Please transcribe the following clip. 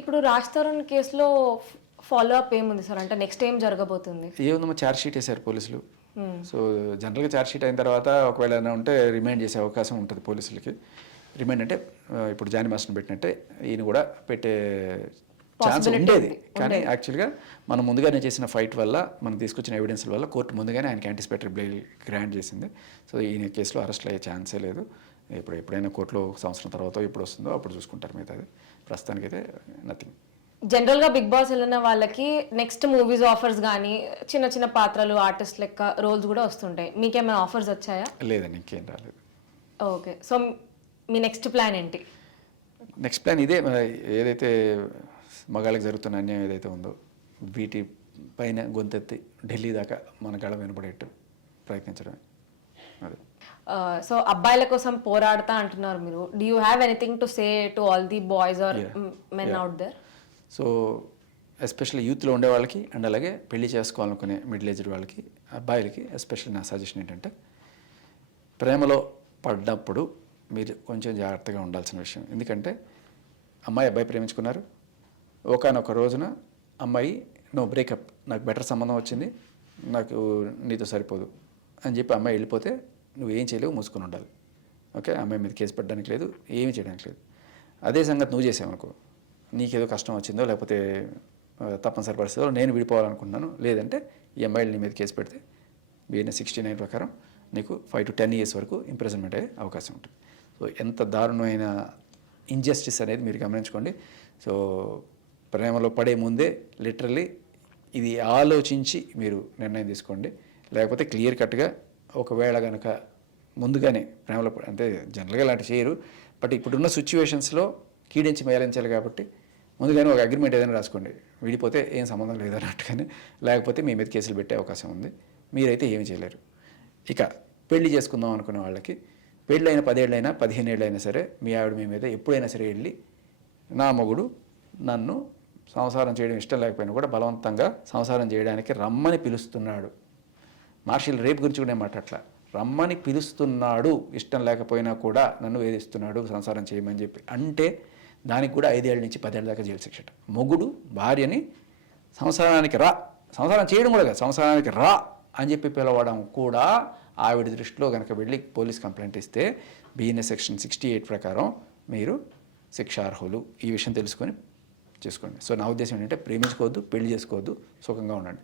ఇప్పుడు రాజ్ తరుణ్ కేసులో follow up ఏముంది సార్? అంటే నెక్స్ట్ ఏం జరగబోతుంది? ఏముందమ్మా, ఛార్జ్ షీట్ వేశారు పోలీసులు. సో జనరల్గా ఛార్జ్ షీట్ అయిన తర్వాత ఒకవేళ ఏమైనా ఉంటే రిమైండ్ చేసే అవకాశం ఉంటుంది పోలీసులకి. రిమైండ్ అంటే ఇప్పుడు జానీ మాస్టర్ని పెట్టినట్టే ఈయన కూడా పెట్టే ఛాన్స్ ఉండేది. కానీ యాక్చువల్గా మనం ముందుగానే చేసిన ఫైట్ వల్ల మనం తీసుకొచ్చిన ఎవిడెన్స్ వల్ల కోర్టు ముందుగానే ఆయనకి యాంటిసిపేటరీ బెయిల్ గ్రాంట్ చేసింది. సో ఈయన కేసులో అరెస్ట్లు అయ్యే ఛాన్సే లేదు. ఎప్పుడైనా కోర్టులో సంవత్సరం తర్వాత ఎప్పుడు వస్తుందో అప్పుడు చూసుకుంటారు మిగతాది. ప్రస్తుతానికైతే నథింగ్. జనరల్గా బిగ్ బాస్ వెళ్ళిన వాళ్ళకి నెక్స్ట్ మూవీస్ ఆఫర్స్ కానీ చిన్న చిన్న పాత్రలు ఆర్టిస్ట్ లెక్క రోల్స్ కూడా వస్తుంటాయి. మీకేమైనా ఆఫర్స్ వచ్చాయా? లేదండి, ఇంకేం రాలేదు. ఓకే, సో మీ నెక్స్ట్ ప్లాన్ ఏంటి? నెక్స్ట్ ప్లాన్ ఇదే, ఏదైతే మగాళ్ళకి జరుగుతున్న అన్యాయం ఏదైతే ఉందో వీటి పైన గొంతెత్తి ఢిల్లీ దాకా మన గళ వినపడేట్టు ప్రయత్నించడమే. అదే. సో అబ్బాయిల కోసం పోరాడతా అంటున్నారు మీరు. Do you have anything to say to all the boys or men out there? So especially యూత్లో ఉండే వాళ్ళకి అండ్ అలాగే పెళ్లి చేసుకోవాలనుకునే మిడిల్ ఏజ్డ్ వాళ్ళకి, అబ్బాయిలకి ఎస్పెషల్లీ నా సజెషన్ ఏంటంటే, ప్రేమలో పడ్డప్పుడు మీరు కొంచెం జాగ్రత్తగా ఉండాల్సిన విషయం. ఎందుకంటే అమ్మాయి అబ్బాయి ప్రేమించుకున్నారు, ఒకనొక రోజున అమ్మాయి నో బ్రేకప్, నాకు బెటర్ సంబంధం వచ్చింది, నాకు నీతో సరిపోదు అని చెప్పి అమ్మాయి వెళ్ళిపోతే నువ్వు ఏం చేయలేవు, మూసుకొని ఉండాలి. ఓకే, అమ్మాయి మీద కేసు పెట్టడానికి లేదు, ఏమీ చేయడానికి లేదు. అదే సంగతి నువ్వు చేసావనుకో, నీకేదో కష్టం వచ్చిందో లేకపోతే తప్పనిసరి పరిస్థితిలో నేను విడిపోవాలనుకుంటున్నాను, లేదంటే ఈ అమ్మాయిలు నీ మీద కేసు పెడితే BNS 69 ప్రకారం నీకు 5 to 10 years వరకు ఇంప్రిజన్మెంట్ అయ్యే అవకాశం ఉంటుంది. సో ఎంత దారుణమైన ఇంజస్టిస్ అనేది మీరు గమనించుకోండి. సో ప్రేమలో పడే ముందే లిటరల్లీ ఇది ఆలోచించి మీరు నిర్ణయం తీసుకోండి. లేకపోతే క్లియర్ కట్గా ఒకవేళ కనుక ముందుగానే ప్రేమలో అంటే జనరల్గా ఇలాంటి చేయరు, బట్ ఇప్పుడున్న సిచ్యువేషన్స్లో కీడించి మేలించాలి కాబట్టి ముందుగానే ఒక అగ్రిమెంట్ ఏదైనా రాసుకోండి. విడిపోతే ఏం సంబంధం లేదన్నట్టుగానే, లేకపోతే మీ మీద కేసులు పెట్టే అవకాశం ఉంది. మీరైతే ఏమి చేయలేరు. ఇక పెళ్లి చేసుకుందాం అనుకునే వాళ్ళకి పెళ్ళైన 10 ఏళ్ళైనా 15 ఏళ్ళైనా సరే మీ ఆవిడ మీ మీద ఎప్పుడైనా సరే వెళ్ళి నా మొగుడు నన్ను సంసారం చేయడం ఇష్టం లేకపోయినా కూడా బలవంతంగా సంసారం చేయడానికి రమ్మని పిలుస్తున్నాడు. మార్షల్ రేప్ గురించి కూడా నేను మాట్లాడట్లా, రమ్మని పిలుస్తున్నాడు, ఇష్టం లేకపోయినా కూడా నన్ను వేధిస్తున్నాడు సంసారం చేయమని చెప్పి అంటే దానికి కూడా 5 ఏళ్ళ నుంచి 10 ఏళ్ళ దాకా జైలు శిక్ష. మొగుడు భార్యని సంసారానికి రా, సంసారం చేయడం కూడా కాదు, సంసారానికి రా అని చెప్పి పిలవడం కూడా ఆవిడ దృష్టిలో కనుక వెళ్ళి పోలీస్ కంప్లైంట్ ఇస్తే BNS సెక్షన్ 68 ప్రకారం మీరు శిక్షార్హులు. ఈ విషయం తెలుసుకొని చేసుకోండి. సో నా ఉద్దేశం ఏంటంటే ప్రేమించుకోవద్దు, పెళ్లి చేసుకోవద్దు, సుఖంగా ఉండండి.